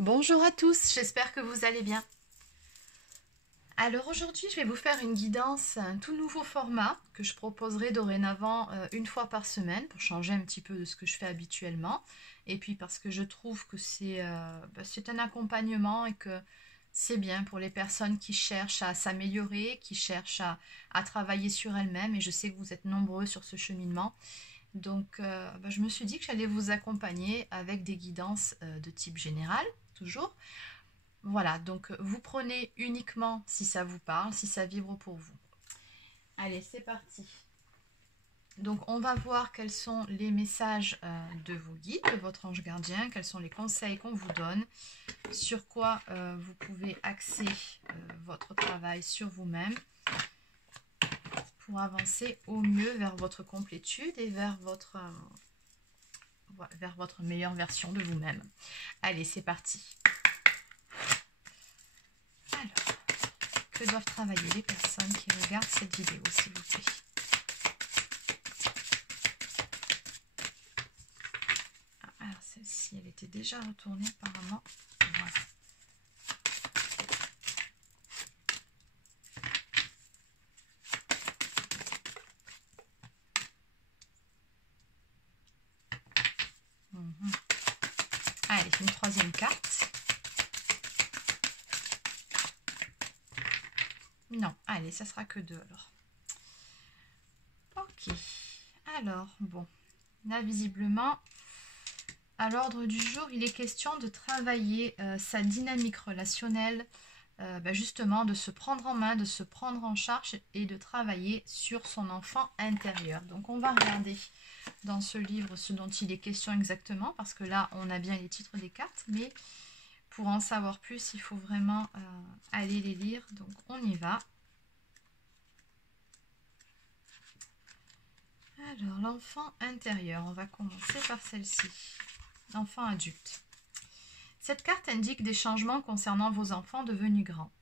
Bonjour à tous, j'espère que vous allez bien. Alors aujourd'hui, je vais vous faire une guidance, un tout nouveau format que je proposerai dorénavant une fois par semaine pour changer un petit peu de ce que je fais habituellement. Et puis parce que je trouve que c'est un accompagnement et que c'est bien pour les personnes qui cherchent à s'améliorer, qui cherchent à travailler sur elles-mêmes. Et je sais que vous êtes nombreux sur ce cheminement. Donc je me suis dit que j'allais vous accompagner avec des guidances de type général, toujours. Voilà, donc vous prenez uniquement si ça vous parle, si ça vibre pour vous. Allez, c'est parti. Donc on va voir quels sont les messages de vos guides, de votre ange gardien, quels sont les conseils qu'on vous donne, sur quoi vous pouvez axer votre travail sur vous-même pour avancer au mieux vers votre complétude et vers votre meilleure version de vous-même. Allez, c'est parti. Alors, que doivent travailler les personnes qui regardent cette vidéo, s'il vous plaît? Alors celle-ci, elle était déjà retournée apparemment. Voilà. Allez, une troisième carte. Non, allez, ça sera que deux alors. Ok. Alors, bon. Là, visiblement, à l'ordre du jour, il est question de travailler sa dynamique relationnelle, justement, de se prendre en main, de se prendre en charge et de travailler sur son enfant intérieur. Donc, on va regarder dans ce livre ce dont il est question exactement, parce que là, on a bien les titres des cartes, mais pour en savoir plus, il faut vraiment aller les lire. Donc, on y va. Alors, l'enfant intérieur, on va commencer par celle-ci. L'enfant adulte. Cette carte indique des changements concernant vos enfants devenus grands.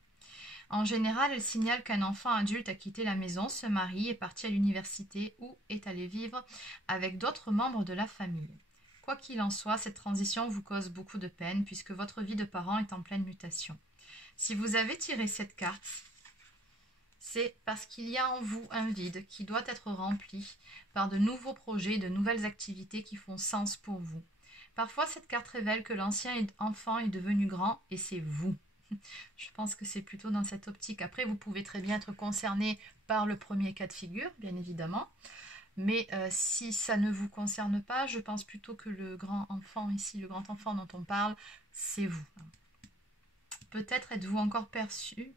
En général, elle signale qu'un enfant adulte a quitté la maison, se marie, est parti à l'université ou est allé vivre avec d'autres membres de la famille. Quoi qu'il en soit, cette transition vous cause beaucoup de peine puisque votre vie de parent est en pleine mutation. Si vous avez tiré cette carte, c'est parce qu'il y a en vous un vide qui doit être rempli par de nouveaux projets, de nouvelles activités qui font sens pour vous. Parfois, cette carte révèle que l'ancien enfant est devenu grand et c'est vous. Je pense que c'est plutôt dans cette optique. Après, vous pouvez très bien être concerné par le premier cas de figure, bien évidemment. Mais si ça ne vous concerne pas, je pense plutôt que le grand enfant ici, le grand enfant dont on parle, c'est vous. Peut-être êtes-vous encore perçu,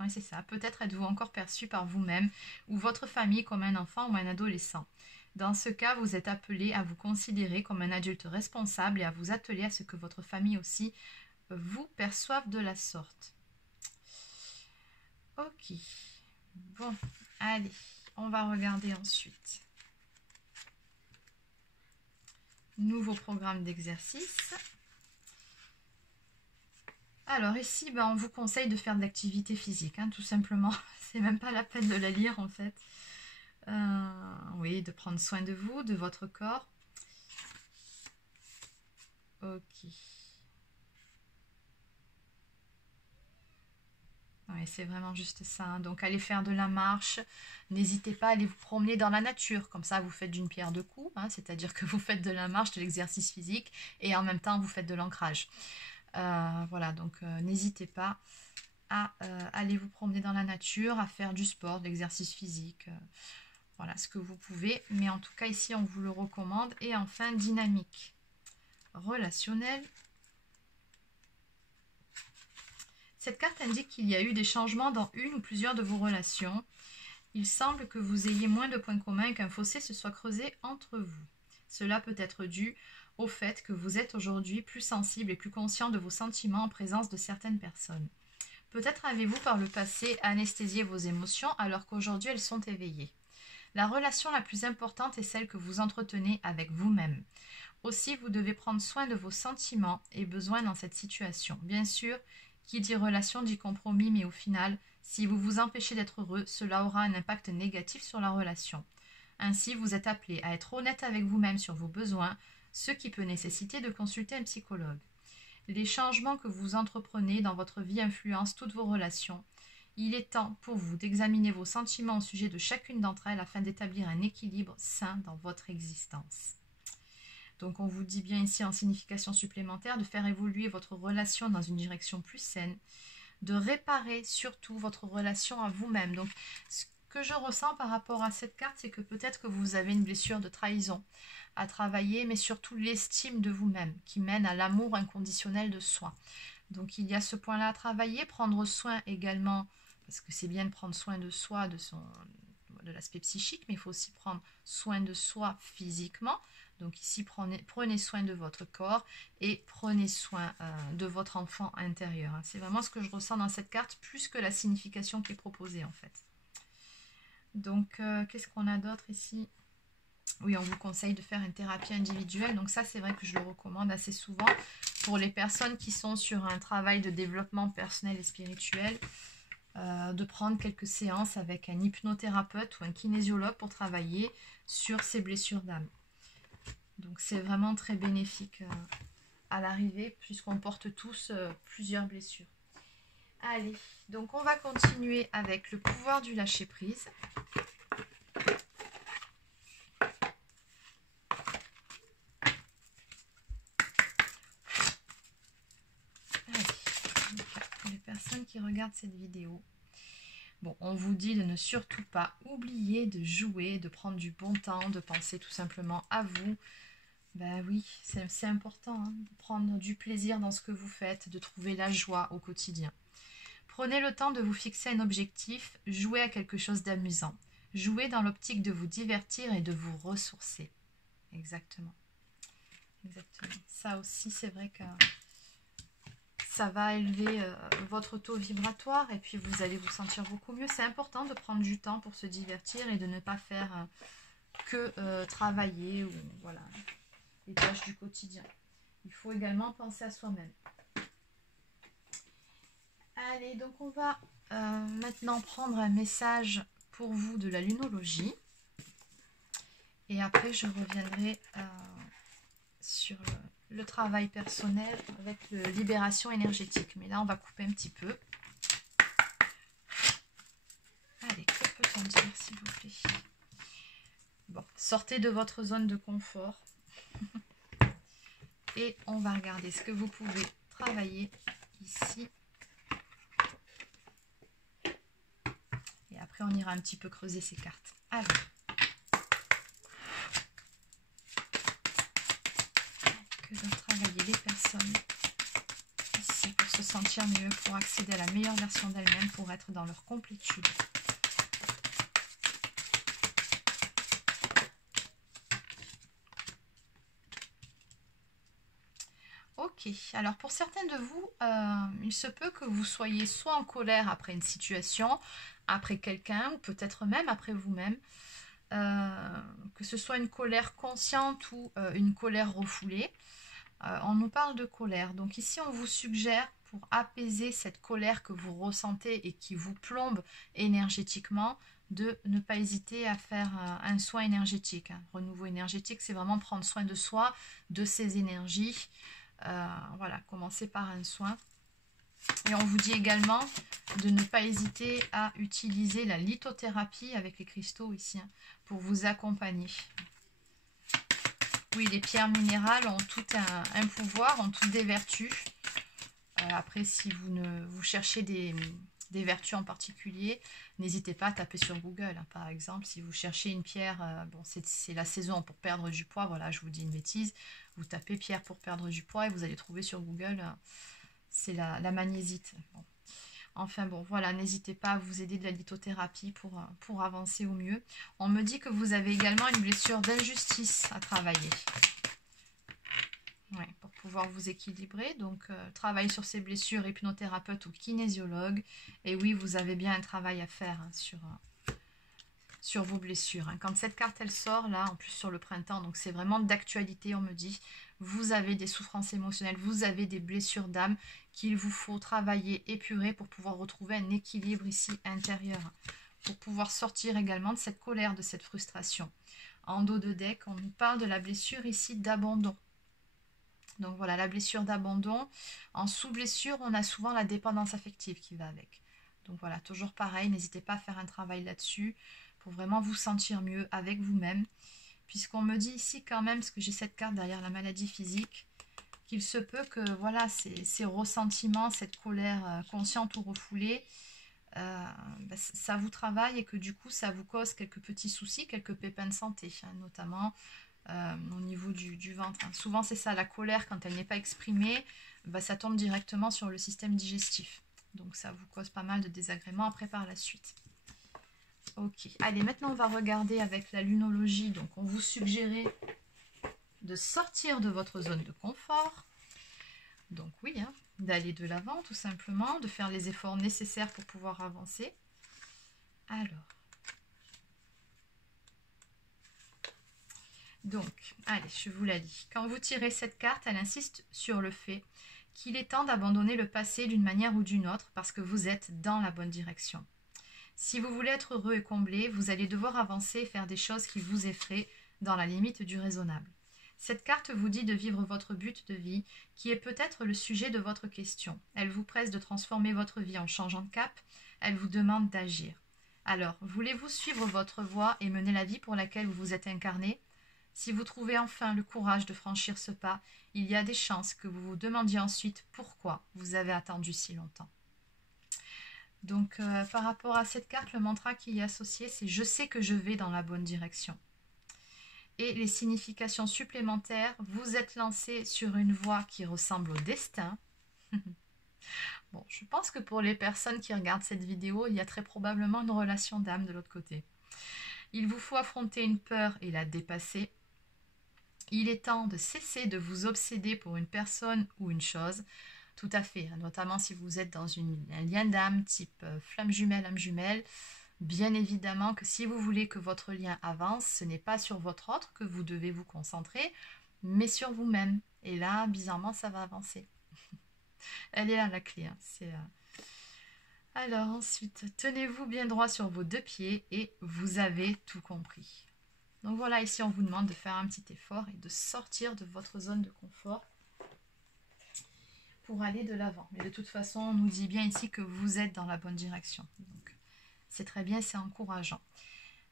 oui c'est ça, peut-être êtes-vous encore perçu par vous-même ou votre famille comme un enfant ou un adolescent. Dans ce cas, vous êtes appelé à vous considérer comme un adulte responsable et à vous atteler à ce que votre famille aussi vous perçoive de la sorte. Ok. Bon, allez, on va regarder ensuite. Nouveau programme d'exercice. Alors ici, on vous conseille de faire de l'activité physique, hein, tout simplement. C'est même pas la peine de la lire en fait. Oui, de prendre soin de vous, de votre corps. Ok. Oui, c'est vraiment juste ça. Hein. Donc, allez faire de la marche. N'hésitez pas à aller vous promener dans la nature. Comme ça, vous faites d'une pierre deux coups. Hein, c'est-à-dire que vous faites de la marche, de l'exercice physique et en même temps, vous faites de l'ancrage. Voilà, donc n'hésitez pas à aller vous promener dans la nature, à faire du sport, de l'exercice physique. Voilà, ce que vous pouvez. Mais en tout cas, ici, on vous le recommande. Et enfin, dynamique relationnelle. Cette carte indique qu'il y a eu des changements dans une ou plusieurs de vos relations. Il semble que vous ayez moins de points communs et qu'un fossé se soit creusé entre vous. Cela peut être dû au fait que vous êtes aujourd'hui plus sensible et plus conscient de vos sentiments en présence de certaines personnes. Peut-être avez-vous par le passé anesthésié vos émotions alors qu'aujourd'hui elles sont éveillées. La relation la plus importante est celle que vous entretenez avec vous-même. Aussi, vous devez prendre soin de vos sentiments et besoins dans cette situation. Bien sûr, qui dit relation dit compromis, mais au final, si vous vous empêchez d'être heureux, cela aura un impact négatif sur la relation. Ainsi, vous êtes appelé à être honnête avec vous-même sur vos besoins, ce qui peut nécessiter de consulter un psychologue. Les changements que vous entreprenez dans votre vie influencent toutes vos relations. Il est temps pour vous d'examiner vos sentiments au sujet de chacune d'entre elles afin d'établir un équilibre sain dans votre existence. Donc on vous dit bien ici en signification supplémentaire de faire évoluer votre relation dans une direction plus saine, de réparer surtout votre relation à vous-même. Donc ce que je ressens par rapport à cette carte, c'est que peut-être que vous avez une blessure de trahison à travailler, mais surtout l'estime de vous-même qui mène à l'amour inconditionnel de soi. Donc il y a ce point-là à travailler, prendre soin également, parce que c'est bien de prendre soin de soi, de l'aspect psychique, mais il faut aussi prendre soin de soi physiquement. Donc ici, prenez soin de votre corps et prenez soin de votre enfant intérieur. C'est vraiment ce que je ressens dans cette carte, plus que la signification qui est proposée en fait. Donc, qu'est-ce qu'on a d'autre ici? Oui, on vous conseille de faire une thérapie individuelle. Donc ça, c'est vrai que je le recommande assez souvent pour les personnes qui sont sur un travail de développement personnel et spirituel. De prendre quelques séances avec un hypnothérapeute ou un kinésiologue pour travailler sur ces blessures d'âme. Donc c'est vraiment très bénéfique à l'arrivée puisqu'on porte tous plusieurs blessures. Allez, donc on va continuer avec le pouvoir du lâcher-prise. Qui regardent cette vidéo. Bon, on vous dit de ne surtout pas oublier de jouer, de prendre du bon temps, de penser tout simplement à vous. Ben oui, c'est important hein, de prendre du plaisir dans ce que vous faites, de trouver la joie au quotidien. Prenez le temps de vous fixer un objectif, jouez à quelque chose d'amusant. Jouez dans l'optique de vous divertir et de vous ressourcer. Exactement. Exactement. Ça aussi, c'est vrai que ça va élever votre taux vibratoire et puis vous allez vous sentir beaucoup mieux. C'est important de prendre du temps pour se divertir et de ne pas faire que travailler ou voilà, les tâches du quotidien. Il faut également penser à soi-même. Allez, donc on va maintenant prendre un message pour vous de la lunologie. Et après, je reviendrai sur le travail personnel avec la libération énergétique. Mais là, on va couper un petit peu. Allez, que peut-on dire, s'il vous plaît? Bon, sortez de votre zone de confort. Et on va regarder ce que vous pouvez travailler ici. Et après, on ira un petit peu creuser ces cartes. Alors. Que doivent travailler les personnes ici pour se sentir mieux, pour accéder à la meilleure version d'elles-mêmes, pour être dans leur complétude. Ok, alors pour certains de vous, il se peut que vous soyez soit en colère après une situation, après quelqu'un, ou peut-être même après vous-même, que ce soit une colère consciente ou une colère refoulée. On nous parle de colère. Donc ici, on vous suggère, pour apaiser cette colère que vous ressentez et qui vous plombe énergétiquement, de ne pas hésiter à faire un soin énergétique. Renouveau énergétique, c'est vraiment prendre soin de soi, de ses énergies. Voilà, commencer par un soin. Et on vous dit également de ne pas hésiter à utiliser la lithothérapie avec les cristaux ici, pour vous accompagner. Oui, les pierres minérales ont toutes un pouvoir, ont toutes des vertus. Après, si vous cherchez des vertus en particulier, n'hésitez pas à taper sur Google. Par exemple, si vous cherchez une pierre, bon, c'est la saison pour perdre du poids, voilà, je vous dis une bêtise, vous tapez pierre pour perdre du poids et vous allez trouver sur Google, c'est la magnésite. Bon. Enfin bon, voilà, n'hésitez pas à vous aider de la lithothérapie pour avancer au mieux. On me dit que vous avez également une blessure d'injustice à travailler. Ouais, pour pouvoir vous équilibrer. Donc, travail sur ces blessures, hypnothérapeute ou kinésiologue. Et oui, vous avez bien un travail à faire sur vos blessures. Quand cette carte, elle sort, là, en plus sur le printemps, donc c'est vraiment d'actualité, on me dit. Vous avez des souffrances émotionnelles, vous avez des blessures d'âme qu'il vous faut travailler, épurer pour pouvoir retrouver un équilibre ici intérieur. Pour pouvoir sortir également de cette colère, de cette frustration. En dos de deck, on nous parle de la blessure ici d'abandon. Donc voilà, la blessure d'abandon. En sous-blessure, on a souvent la dépendance affective qui va avec. Donc voilà, toujours pareil, n'hésitez pas à faire un travail là-dessus pour vraiment vous sentir mieux avec vous-même. Puisqu'on me dit ici quand même, parce que j'ai cette carte derrière la maladie physique, qu'il se peut que voilà, ces ressentiments, cette colère consciente ou refoulée, ça vous travaille et que du coup ça vous cause quelques petits soucis, quelques pépins de santé, hein, notamment au niveau du ventre. Hein. Souvent c'est ça, la colère quand elle n'est pas exprimée, ça tombe directement sur le système digestif. Donc ça vous cause pas mal de désagréments après par la suite. Ok, allez, maintenant on va regarder avec la lunologie. Donc on vous suggérait de sortir de votre zone de confort. Donc oui, hein, d'aller de l'avant tout simplement, de faire les efforts nécessaires pour pouvoir avancer. Alors, donc, allez, je vous la lis. Quand vous tirez cette carte, elle insiste sur le fait qu'il est temps d'abandonner le passé d'une manière ou d'une autre parce que vous êtes dans la bonne direction. Si vous voulez être heureux et comblé, vous allez devoir avancer et faire des choses qui vous effraient dans la limite du raisonnable. Cette carte vous dit de vivre votre but de vie, qui est peut-être le sujet de votre question. Elle vous presse de transformer votre vie en changeant de cap. Elle vous demande d'agir. Alors, voulez-vous suivre votre voie et mener la vie pour laquelle vous vous êtes incarné? Si vous trouvez enfin le courage de franchir ce pas, il y a des chances que vous vous demandiez ensuite pourquoi vous avez attendu si longtemps. Donc, par rapport à cette carte, le mantra qui y est associé, c'est « Je sais que je vais dans la bonne direction ». Et les significations supplémentaires, vous êtes lancé sur une voie qui ressemble au destin. Bon, je pense que pour les personnes qui regardent cette vidéo, il y a très probablement une relation d'âme de l'autre côté. Il vous faut affronter une peur et la dépasser. Il est temps de cesser de vous obséder pour une personne ou une chose. Tout à fait, notamment si vous êtes dans un lien d'âme type flamme jumelle, âme jumelle. Bien évidemment que si vous voulez que votre lien avance, ce n'est pas sur votre autre que vous devez vous concentrer, mais sur vous-même. Et là, bizarrement, ça va avancer. Elle est là, la clé. Hein. Alors ensuite, tenez-vous bien droit sur vos deux pieds et vous avez tout compris. Donc voilà, ici on vous demande de faire un petit effort et de sortir de votre zone de confort pour aller de l'avant. Mais de toute façon, on nous dit bien ici que vous êtes dans la bonne direction. Donc c'est très bien, c'est encourageant.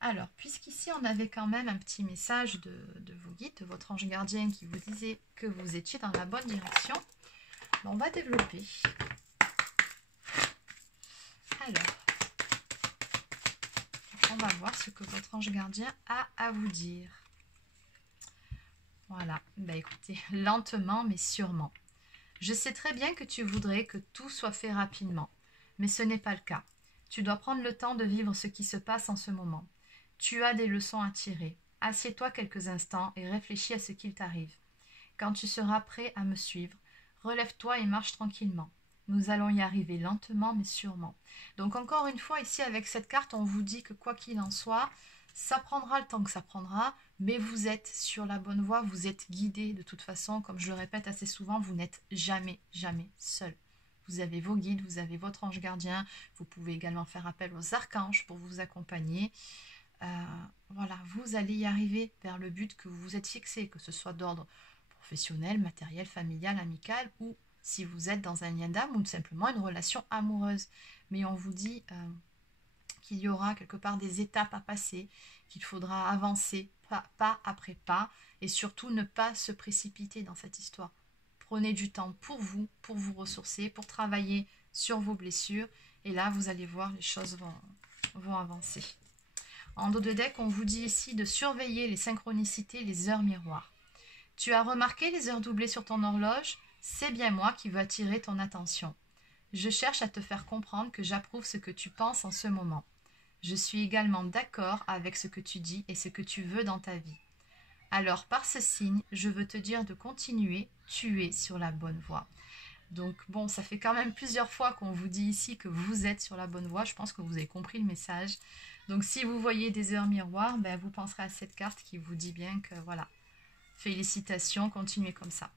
Alors, puisqu'ici on avait quand même un petit message de vos guides, de votre ange gardien qui vous disait que vous étiez dans la bonne direction, on va développer. Alors, on va voir ce que votre ange gardien a à vous dire. Voilà, écoutez, lentement mais sûrement. Je sais très bien que tu voudrais que tout soit fait rapidement, mais ce n'est pas le cas. Tu dois prendre le temps de vivre ce qui se passe en ce moment. Tu as des leçons à tirer. Assieds-toi quelques instants et réfléchis à ce qu'il t'arrive. Quand tu seras prêt à me suivre, relève-toi et marche tranquillement. Nous allons y arriver lentement mais sûrement. Donc encore une fois, ici avec cette carte, on vous dit que quoi qu'il en soit, ça prendra le temps que ça prendra, mais vous êtes sur la bonne voie, vous êtes guidé de toute façon. Comme je le répète assez souvent, vous n'êtes jamais, jamais seul. Vous avez vos guides, vous avez votre ange gardien. Vous pouvez également faire appel aux archanges pour vous accompagner. Voilà, vous allez y arriver vers le but que vous vous êtes fixé, que ce soit d'ordre professionnel, matériel, familial, amical, ou si vous êtes dans un lien d'âme ou tout simplement une relation amoureuse. Mais on vous dit qu'il y aura quelque part des étapes à passer, qu'il faudra avancer pas après pas, et surtout ne pas se précipiter dans cette histoire. Prenez du temps pour vous ressourcer, pour travailler sur vos blessures, et là vous allez voir, les choses vont avancer. En dos de deck, on vous dit ici de surveiller les synchronicités, les heures miroirs. Tu as remarqué les heures doublées sur ton horloge? C'est bien moi qui veux attirer ton attention. Je cherche à te faire comprendre que j'approuve ce que tu penses en ce moment. Je suis également d'accord avec ce que tu dis et ce que tu veux dans ta vie. Alors, par ce signe, je veux te dire de continuer, tu es sur la bonne voie. Donc, bon, ça fait quand même plusieurs fois qu'on vous dit ici que vous êtes sur la bonne voie. Je pense que vous avez compris le message. Donc, si vous voyez des heures miroirs, vous penserez à cette carte qui vous dit bien que, voilà, félicitations, continuez comme ça.